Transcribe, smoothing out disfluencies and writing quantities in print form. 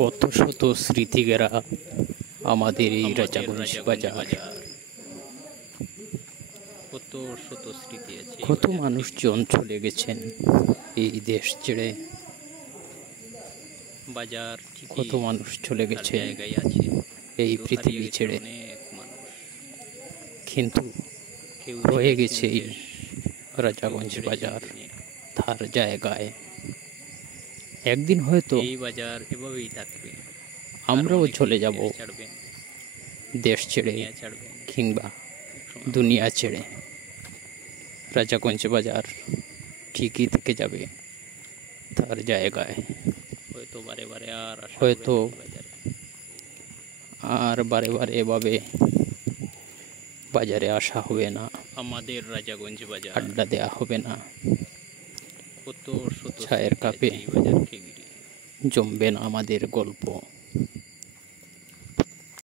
কত শত স্মৃতি ঘেরা আমাদের এই রাজাগঞ্জ বাজার। কত শত স্মৃতি আছে, কত মানুষজন চলে গেছেন এই দেশ ছেড়ে, বাজার কত মানুষ চলে গেছে জায়গায় আছে এই পৃথিবী ছেড়ে, অনেক মানুষ, কিন্তু কেউ রয়ে গেছে এই রাজাগঞ্জ বাজার তার জায়গায়। একদিন হয়তো এই বাজার এভাবেই থাকবে, আমরাও চলে যাব দেশ ছেড়ে কিংবা দুনিয়া ছেড়ে। রাজাগঞ্জ বাজার ঠিকই থেকে যাবে তার জায়গায়। হয়তো আর বারে বারে এভাবে বাজারে আসা হবে না, আমাদের রাজাগঞ্জ বাজার আড্ডা দেওয়া হবে না, কত শত চায়ের কাপে বাজারকে ঘিরে জমবে না আমাদের গল্প।